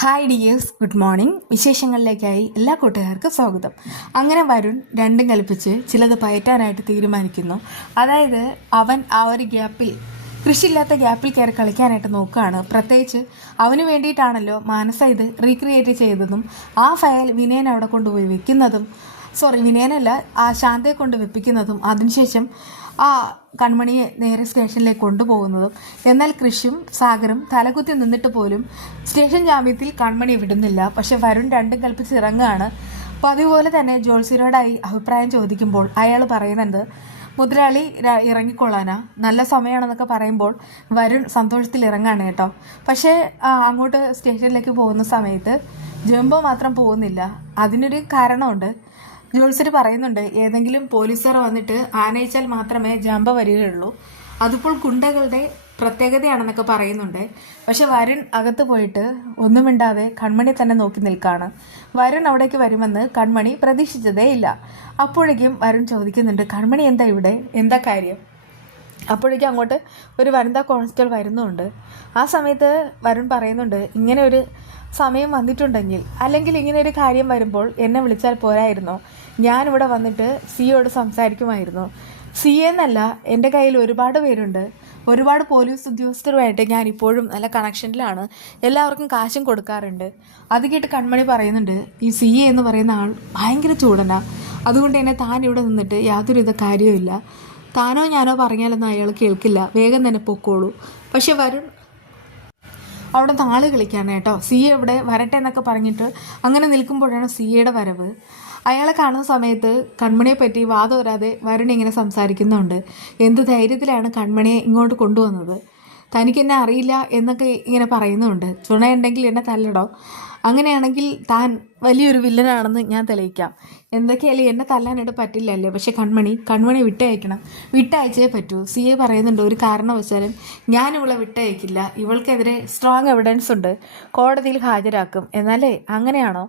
Hi dears, good morning. വിശേഷങ്ങളിലേക്കായി എല്ലാ കൂട്ടുകാർക്കും സ്വാഗതം. അങ്ങനെ വരുൺ രണ്ടും കൽപ്പിച്ച് ചിലത് പയറ്റാനായിട്ട് തീരുമാനിക്കുന്നു. അതായത് അവൻ ആ ഒരു ഗ്യാപ്പിൽ, കൃഷിയില്ലാത്ത ഗ്യാപ്പിൽ കയറി കളിക്കാനായിട്ട് നോക്കുകയാണ്. പ്രത്യേകിച്ച് അവന് വേണ്ടിയിട്ടാണല്ലോ മാനസ ഇത് റീക്രിയേറ്റ് ചെയ്തതും ആ ഫയൽ വിനയൻ അവിടെ കൊണ്ടുപോയി വെക്കുന്നതും, വിനയനല്ല, ആ ശാന്തയെ കൊണ്ട് വെപ്പിക്കുന്നതും അതിനുശേഷം ആ കൺമണിയെ നേരെ സ്റ്റേഷനിലേക്ക് കൊണ്ടുപോകുന്നതും. എന്നാൽ കൃഷിയും സാഗറും തലകുത്തി നിന്നിട്ട് പോലും സ്റ്റേഷൻ ജാമ്യത്തിൽ കൺമണി വിടുന്നില്ല. പക്ഷെ വരുൺ രണ്ടും കൽപ്പിച്ച് ഇറങ്ങുകയാണ്. അപ്പോൾ അതുപോലെ തന്നെ ജോത്സ്യരോടായി അഭിപ്രായം ചോദിക്കുമ്പോൾ അയാൾ പറയുന്നത് മുതലാളി ഇറങ്ങിക്കൊള്ളാനാ, നല്ല സമയമാണെന്നൊക്കെ പറയുമ്പോൾ വരുൺ സന്തോഷത്തിൽ ഇറങ്ങാണ് കേട്ടോ. പക്ഷേ അങ്ങോട്ട് സ്റ്റേഷനിലേക്ക് പോകുന്ന സമയത്ത് ജംബോ മാത്രം പോകുന്നില്ല. അതിനൊരു കാരണമുണ്ട്. ജോത്സ്യർ പറയുന്നുണ്ട്, ഏതെങ്കിലും പോലീസുകാർ വന്നിട്ട് ആനയിച്ചാൽ മാത്രമേ ജമ്പ വരികയുള്ളൂ, അതിപ്പോൾ ഗുണ്ടകളുടെ പ്രത്യേകതയാണെന്നൊക്കെ പറയുന്നുണ്ട്. പക്ഷെ വരുൺ അകത്ത് പോയിട്ട് ഒന്നും മിണ്ടാതെ കൺമണി തന്നെ നോക്കി നിൽക്കുകയാണ്. വരുൺ അവിടേക്ക് വരുമെന്ന് കൺമണി പ്രതീക്ഷിച്ചതേ ഇല്ല. അപ്പോഴേക്കും വരുൺ ചോദിക്കുന്നുണ്ട്, കൺമണി എന്താ ഇവിടെ, എന്താ കാര്യം? അപ്പോഴേക്കും അങ്ങോട്ട് ഒരു വനിതാ കോൺസ്റ്റബിൾ വരുന്നുണ്ട്. ആ സമയത്ത് വരുൺ പറയുന്നുണ്ട്, ഇങ്ങനെ ഒരു സമയം വന്നിട്ടുണ്ടെങ്കിൽ, അല്ലെങ്കിൽ ഇങ്ങനെ ഒരു കാര്യം വരുമ്പോൾ എന്നെ വിളിച്ചാൽ പോരായിരുന്നോ? ഞാനിവിടെ വന്നിട്ട് സിയോട് സംസാരിക്കുമായിരുന്നു. സി എന്നല്ല, എൻ്റെ കയ്യിൽ ഒരുപാട് പേരുണ്ട്, ഒരുപാട് പോലീസ് ഉദ്യോഗസ്ഥരുമായിട്ട് ഞാൻ ഇപ്പോഴും നല്ല കണക്ഷനിലാണ്, എല്ലാവർക്കും കാശും കൊടുക്കാറുണ്ട്. അത് കേട്ട് കൺമണി പറയുന്നുണ്ട്, ഈ സി എന്ന് പറയുന്ന ആൾ ഭയങ്കര ചൂടനാ, അതുകൊണ്ട് തന്നെ താൻ ഇവിടെ നിന്നിട്ട് യാതൊരുവിധ കാര്യവുമില്ല, താനോ ഞാനോ പറഞ്ഞാലൊന്നും അയാൾ കേൾക്കില്ല, വേഗം തന്നെ പൊക്കോളൂ. പക്ഷെ വരുൺ അവിടെ നാള് കളിക്കാണ് കേട്ടോ. സി എവിടെ വരട്ടെ എന്നൊക്കെ പറഞ്ഞിട്ട് അങ്ങനെ നിൽക്കുമ്പോഴാണ് സിയുടെ വരവ്. അയാളെ കാണുന്ന സമയത്ത് കൺമണിയെ പറ്റി വാദോരാതെ വരുൺ ഇങ്ങനെ സംസാരിക്കുന്നുണ്ട്. എന്ത് ധൈര്യത്തിലാണ് കൺമണിയെ ഇങ്ങോട്ട് കൊണ്ടുവന്നത്, തനിക്ക് എന്നെ അറിയില്ല എന്നൊക്കെ ഇങ്ങനെ പറയുന്നുണ്ട്. ചുണയുണ്ടെങ്കിൽ എന്നെ തല്ലടോ, അങ്ങനെയാണെങ്കിൽ താൻ വലിയൊരു വില്ലനാണെന്ന് ഞാൻ തെളിയിക്കാം, എന്തൊക്കെയായാലും എന്നെ തല്ലാനായിട്ട് പറ്റില്ലല്ലേ. പക്ഷെ കൺമണി വിട്ടയച്ചേ പറ്റൂ. സി എ പറയുന്നുണ്ട്, ഒരു കാരണവശാലും ഞാൻ ഇവളെ വിട്ടയക്കില്ല, ഇവൾക്കെതിരെ സ്ട്രോങ് എവിഡൻസ് ഉണ്ട്, കോടതിയിൽ ഹാജരാക്കും. എന്നാലേ അങ്ങനെയാണോ?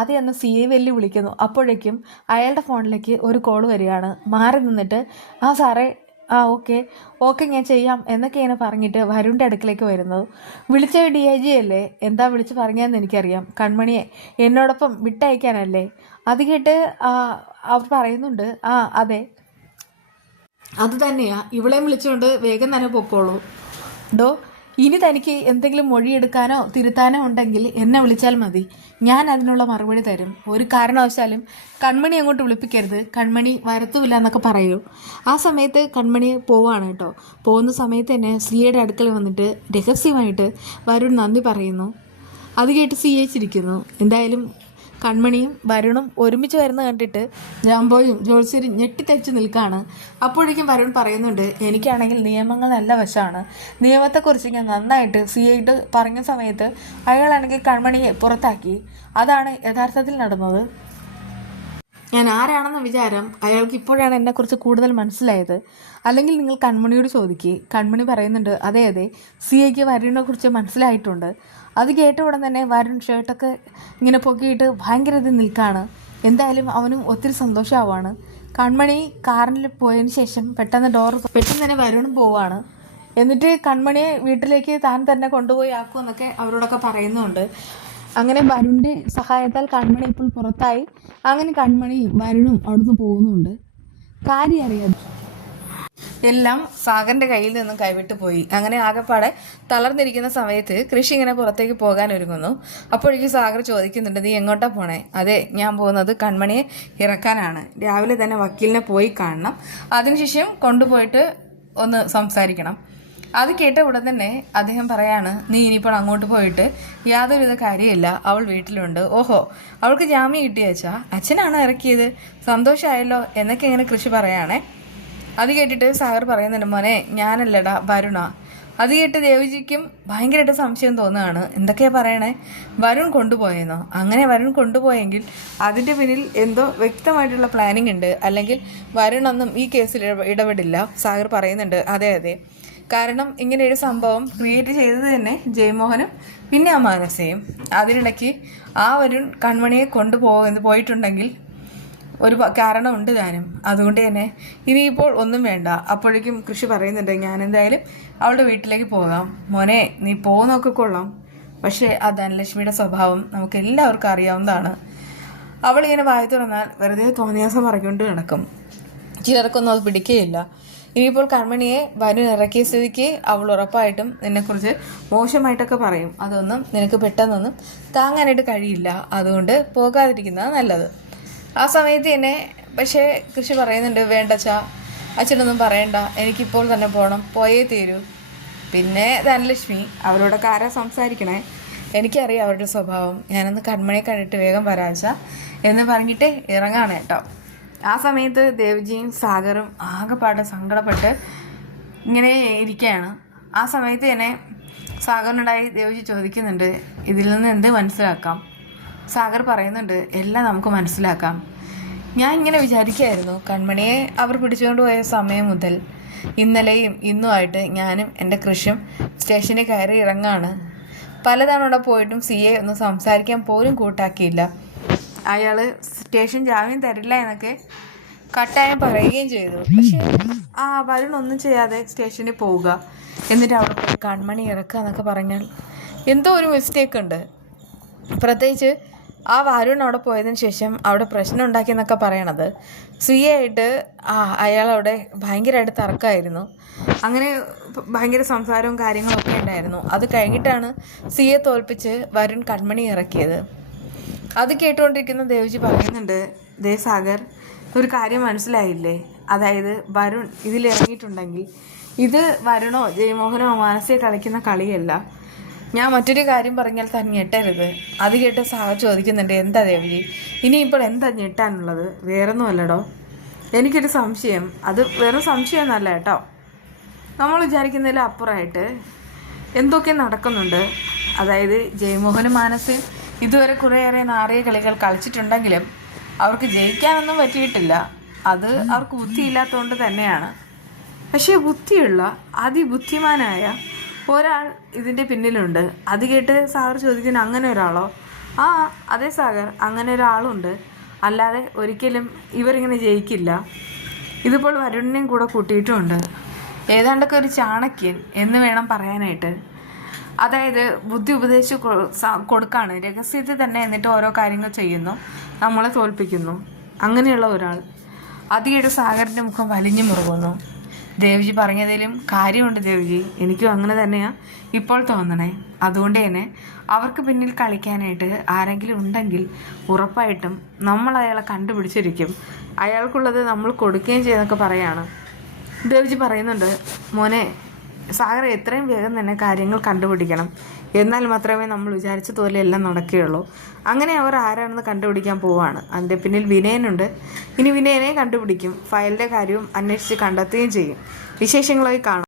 അത് എന്ന് സി എ വിളിക്കുന്നു. അപ്പോഴേക്കും അയാളുടെ ഫോണിലേക്ക് ഒരു കോൾ വരികയാണ്. മാറി നിന്നിട്ട്, സാറേ, ഓക്കെ ഞാൻ ചെയ്യാം എന്നൊക്കെ ഇങ്ങനെ പറഞ്ഞിട്ട് വരുണിൻ്റെ അടുക്കിലേക്ക് വരുന്നത്. വിളിച്ച DIG അല്ലേ, എന്താ വിളിച്ച് പറഞ്ഞതെന്ന് എനിക്കറിയാം, കൺമണിയെ എന്നോടൊപ്പം വിട്ടയക്കാനല്ലേ? അത് കേട്ട് അവർ പറയുന്നുണ്ട്, അതെ, അത് തന്നെയാ, ഇവളെയും വിളിച്ചുകൊണ്ട് വേഗം തന്നെ പൊക്കോളൂ. ഇനി തനിക്ക് എന്തെങ്കിലും മൊഴിയെടുക്കാനോ തിരുത്താനോ ഉണ്ടെങ്കിൽ എന്നെ വിളിച്ചാൽ മതി, ഞാൻ അതിനുള്ള മറുപടി തരും. ഒരു കാരണവശാലും കൺമണി അങ്ങോട്ട് വിളിപ്പിക്കരുത്, കൺമണി വരത്തുമില്ല എന്നൊക്കെ പറയൂ. ആ സമയത്ത് കൺമണി പോവാണ് കേട്ടോ. പോകുന്ന സമയത്ത് തന്നെ സിയുടെ അടുക്കൽ വന്നിട്ട് രഹസ്യമായിട്ട് വരുൺ നന്ദി പറയുന്നു. അത് കേട്ട് സി ചിരിക്കുന്നു. എന്തായാലും കൺമണിയും വരുണും ഒരുമിച്ച് വരുന്ന കണ്ടിട്ട് ജാംബോയും ജോത്സ്യരും ഞെട്ടിത്തരിച്ച് നിൽക്കുകയാണ്. അപ്പോഴേക്കും വരുൺ പറയുന്നുണ്ട്, എനിക്കാണെങ്കിൽ നിയമങ്ങൾ നല്ല വശമാണ്, നിയമത്തെക്കുറിച്ച് ഞാൻ നന്നായിട്ട് സിഐട്ട് പറഞ്ഞ സമയത്ത് അയാളാണെങ്കിൽ കൺമണിയെ പുറത്താക്കി. അതാണ് യഥാർത്ഥത്തിൽ നടന്നത്. ഞാൻ ആരാണെന്ന വിചാരം അയാൾക്ക് ഇപ്പോഴാണ് എന്നെക്കുറിച്ച് കൂടുതൽ മനസ്സിലായത്. അല്ലെങ്കിൽ നിങ്ങൾ കൺമണിയോട് ചോദിക്കുക. കൺമണി പറയുന്നുണ്ട്, അതെ, സിഐക്ക് വരുണിനെ കുറിച്ച് മനസ്സിലായിട്ടുണ്ട്. അത് കേട്ട ഉടൻ തന്നെ വരുൺ ഷർട്ടൊക്കെ ഇങ്ങനെ പൊക്കിയിട്ട് ഭയങ്കര ഇത് നിൽക്കുകയാണ്. എന്തായാലും അവനും ഒത്തിരി സന്തോഷമാവാണ്. കൺമണി കാറിൽ പോയതിന് ശേഷം പെട്ടെന്ന് തന്നെ വരുണും പോവാണ്. എന്നിട്ട് കൺമണിയെ വീട്ടിലേക്ക് താൻ തന്നെ കൊണ്ടുപോയി ആക്കുമെന്നൊക്കെ അവരോടൊക്കെ പറയുന്നുണ്ട്. അങ്ങനെ വരുണിൻ്റെ സഹായത്താൽ കൺമണി ഇപ്പോൾ പുറത്തായി. അങ്ങനെ കൺമണിയും വരുണും അവിടുന്ന് പോകുന്നുണ്ട്. കാര്യം അറിയാതെ എല്ലാം സാഗറിൻ്റെ കയ്യിൽ നിന്നും കൈവിട്ട് പോയി. അങ്ങനെ ആകെപ്പാടെ തളർന്നിരിക്കുന്ന സമയത്ത് കൃഷി ഇങ്ങനെ പുറത്തേക്ക് പോകാൻ ഒരുങ്ങുന്നു. അപ്പോഴേക്കും സാഗർ ചോദിക്കുന്നുണ്ട്, നീ എങ്ങോട്ടാ പോണേ? അതെ, ഞാൻ പോകുന്നത് കൺമണിയെ ഇറക്കാനാണ്. രാവിലെ തന്നെ വക്കീലിനെ പോയി കാണണം, അതിനുശേഷം കൊണ്ടുപോയിട്ട് ഒന്ന് സംസാരിക്കണം. അത് കേട്ട ഉടൻ തന്നെ അദ്ദേഹം പറയാണ്, നീ ഇനിയിപ്പോൾ അങ്ങോട്ട് പോയിട്ട് യാതൊരുവിധ കാര്യമില്ല, അവൾ വീട്ടിലുണ്ട്. അവൾക്ക് ജാമ്യം കിട്ടിയച്ചാ, അച്ഛനാണോ ഇറക്കിയത്, സന്തോഷമായല്ലോ എന്നൊക്കെ ഇങ്ങനെ കൃഷി പറയാണേ. അത് കേട്ടിട്ട് സാഗർ പറയുന്നുണ്ട്, മോനെ ഞാനല്ലടാ വരുണ. അത് കേട്ട് ദേവജിക്കും ഭയങ്കരമായിട്ട് സംശയം തോന്നുകയാണ്. എന്തൊക്കെയാ പറയണേ, വരുൺ കൊണ്ടുപോയെന്നോ? അങ്ങനെ വരുൺ കൊണ്ടുപോയെങ്കിൽ അതിൻ്റെ പിന്നിൽ എന്തോ വ്യക്തമായിട്ടുള്ള പ്ലാനിങ് ഉണ്ട്, അല്ലെങ്കിൽ വരുണൊന്നും ഈ കേസിൽ ഇടപെടില്ല. സാഗർ പറയുന്നുണ്ട്, അതെ, കാരണം ഇങ്ങനെയൊരു സംഭവം ക്രിയേറ്റ് ചെയ്തത് തന്നെ ജയമോഹനും പിന്നെ ആ മാനസയും. അതിനിടയ്ക്ക് ആ വരുൺ കൺമണിയെ പോയിട്ടുണ്ടെങ്കിൽ ഒരു കാരണമുണ്ട് താനും. അതുകൊണ്ട് തന്നെ ഇനിയിപ്പോൾ ഒന്നും വേണ്ട. അപ്പോഴേക്കും കൃഷി പറയുന്നുണ്ട്, ഞാൻ എന്തായാലും അവളുടെ വീട്ടിലേക്ക് പോകാം. മോനെ, നീ നോക്കിക്കൊള്ളാം, പക്ഷേ ആ ധനലക്ഷ്മിയുടെ സ്വഭാവം നമുക്ക് എല്ലാവർക്കും അറിയാവുന്നതാണ്. അവളിങ്ങനെ വായി തുറന്നാൽ വെറുതെ തോന്നിയാസം പറഞ്ഞുകൊണ്ട് നടക്കും. ചിലർക്കൊന്നും അത് പിടിക്കുകയില്ല. ഇനിയിപ്പോൾ കൺമണിയെ വരുൺ ഇറക്കിയ സ്ഥിതിക്ക് അവൾ ഉറപ്പായിട്ടും നിന്നെക്കുറിച്ച് മോശമായിട്ടൊക്കെ പറയും. അതൊന്നും നിനക്ക് പെട്ടെന്നൊന്നും താങ്ങാനായിട്ട് കഴിയില്ല. അതുകൊണ്ട് പോകാതിരിക്കുന്നത് നല്ലത്. ആ സമയത്ത് തന്നെ പക്ഷേ കൃഷി പറയുന്നുണ്ട്, വേണ്ടച്ചാ, അച്ഛനൊന്നും പറയണ്ട, എനിക്കിപ്പോൾ തന്നെ പോകണം, പോയേ തീരൂ. പിന്നെ ധനലക്ഷ്മി അവരോടൊക്കെ ആരാ സംസാരിക്കണേ, എനിക്കറിയാം അവരുടെ സ്വഭാവം, ഞാനൊന്ന് കൺമണിയെ കണ്ടിട്ട് വേഗം വരാച്ച എന്ന് പറഞ്ഞിട്ട് ഇറങ്ങാണ് കേട്ടോ. ആ സമയത്ത് ദേവ്ജിയും സാഗറും ആകെപ്പാടെ സങ്കടപ്പെട്ട് ഇങ്ങനെ ഇരിക്കുകയാണ്. ആ സമയത്ത് തന്നെ സാഗറിനോടായി ദേവ്ജി ചോദിക്കുന്നുണ്ട്, ഇതിൽ നിന്ന് എന്ത് മനസ്സിലാക്കാം? സാഗർ പറയുന്നുണ്ട്, എല്ലാം നമുക്ക് മനസ്സിലാക്കാം. ഞാൻ ഇങ്ങനെ വിചാരിക്കുകയായിരുന്നു, കൺമണിയെ അവർ പിടിച്ചുകൊണ്ട് പോയ സമയം മുതൽ ഇന്നലെയും ഇന്നുമായിട്ട് ഞാനും എൻ്റെ കൃഷിയും സ്റ്റേഷനിൽ കയറി ഇറങ്ങാണ്. പലതവണ അവിടെ പോയിട്ടും CA ഒന്ന് സംസാരിക്കാൻ പോലും കൂട്ടാക്കിയില്ല. അയാൾ സ്റ്റേഷൻ ജാമ്യം തരില്ല എന്നൊക്കെ കട്ടായം പറയുകയും ചെയ്തു. പക്ഷേ വരുൺ ഒന്നും ചെയ്യാതെ സ്റ്റേഷനിൽ പോവുക, എന്നിട്ട് അവിടെ പോയി കൺമണി ഇറക്കുക എന്നൊക്കെ പറഞ്ഞാൽ എന്തോ ഒരു മിസ്റ്റേക്ക് ഉണ്ട്. പ്രത്യേകിച്ച് വരുൺ അവിടെ പോയതിന് ശേഷം അവിടെ പ്രശ്നം ഉണ്ടാക്കിയെന്നൊക്കെ പറയണത് CA ആയിട്ട് അയാളവിടെ ഭയങ്കരമായിട്ട് തർക്കമായിരുന്നു. അങ്ങനെ ഭയങ്കര സംസാരവും കാര്യങ്ങളൊക്കെ ഉണ്ടായിരുന്നു. അത് കഴിഞ്ഞിട്ടാണ് CA തോൽപ്പിച്ച് വരുൺ കൺമണി ഇറക്കിയത്. അത് കേട്ടുകൊണ്ടിരിക്കുന്ന ദേവ്ജി പറയുന്നുണ്ട്, ദേ സാഗർ, ഒരു കാര്യം മനസ്സിലായില്ലേ? അതായത് വരുൺ ഇതിലിറങ്ങിയിട്ടുണ്ടെങ്കിൽ ഇത് വരുണോ ജയമോഹനോ മാനസിക കളിക്കുന്ന കളിയല്ല. ഞാൻ മറ്റൊരു കാര്യം പറഞ്ഞാൽ താൻ ഞെട്ടരുത്. അത് കേട്ട് സാഗർ ചോദിക്കുന്നുണ്ട്, എന്താ ദേവ്ജി, ഇനിയിപ്പോൾ എന്താ ഞെട്ടാനുള്ളത്? വേറൊന്നും അല്ലടോ, എനിക്കൊരു സംശയം. അത് വെറും സംശയമൊന്നുമല്ല കേട്ടോ, നമ്മൾ വിചാരിക്കുന്നതിൽ അപ്പുറമായിട്ട് എന്തൊക്കെ നടക്കുന്നുണ്ട്. അതായത് ജയമോഹനും മാനസിക ഇതുവരെ കുറേയേറെ നാറിയ കളികൾ കളിച്ചിട്ടുണ്ടെങ്കിലും അവർക്ക് ജയിക്കാനൊന്നും പറ്റിയിട്ടില്ല. അത് അവർക്ക് ബുദ്ധിയില്ലാത്തതുകൊണ്ട് തന്നെയാണ്. പക്ഷേ ബുദ്ധിയുള്ള അതിബുദ്ധിമാനായ ഒരാൾ ഇതിൻ്റെ പിന്നിലുണ്ട്. അത് കേട്ട് സാഗർ ചോദിക്കുന്ന, അങ്ങനെ ഒരാളോ? അതെ സാഗർ, അങ്ങനെ ഒരാളുണ്ട്. അല്ലാതെ ഒരിക്കലും ഇവരിങ്ങനെ ജയിക്കില്ല. ഇതിപ്പോൾ വരുണിനെയും കൂടെ കൂട്ടിയിട്ടുമുണ്ട്. ഏതാണ്ടൊക്കെ ഒരു ചാണക്യൻ എന്ന് വേണം പറയാനായിട്ട്. അതായത് ബുദ്ധി ഉപദേശിച്ച് കൊടുക്കാണ് രഹസ്യത്തിൽ തന്നെ, എന്നിട്ട് ഓരോ കാര്യങ്ങൾ ചെയ്യുന്നു, നമ്മളെ തോൽപ്പിക്കുന്നു. അങ്ങനെയുള്ള ഒരാൾ. അതിയുടെ സാഗറിൻ്റെ മുഖം വലിഞ്ഞു മുറുകുന്നു. ദേവ്ജി പറഞ്ഞതിലും കാര്യമുണ്ട് ദേവ്ജി, എനിക്കും അങ്ങനെ തന്നെയാണ് ഇപ്പോൾ തോന്നണേ. അതുകൊണ്ട് തന്നെ അവർക്ക് പിന്നിൽ കളിക്കാനായിട്ട് ആരെങ്കിലും ഉണ്ടെങ്കിൽ ഉറപ്പായിട്ടും നമ്മൾ അയാളെ കണ്ടുപിടിച്ചിരിക്കും. അയാൾക്കുള്ളത് നമ്മൾ കൊടുക്കുകയും ചെയ്യുന്നൊക്കെ പറയാണ്. ദേവ്ജി പറയുന്നുണ്ട്, മോനെ സാഗർ എത്രയും വേഗം തന്നെ കാര്യങ്ങൾ കണ്ടുപിടിക്കണം. എന്നാൽ മാത്രമേ നമ്മൾ വിചാരിച്ചതുപോലെ എല്ലാം നടക്കുകയുള്ളൂ. അങ്ങനെ അവർ ആരാണെന്ന് കണ്ടുപിടിക്കാൻ പോവാണ്. അതിൻ്റെ പിന്നിൽ വിനയനുണ്ട്. ഇനി വിനയനെ കണ്ടുപിടിക്കും. ഫയലിൻ്റെ കാര്യവും അന്വേഷിച്ച് കണ്ടെത്തുകയും ചെയ്യും. വിശേഷങ്ങളായി കാണാം.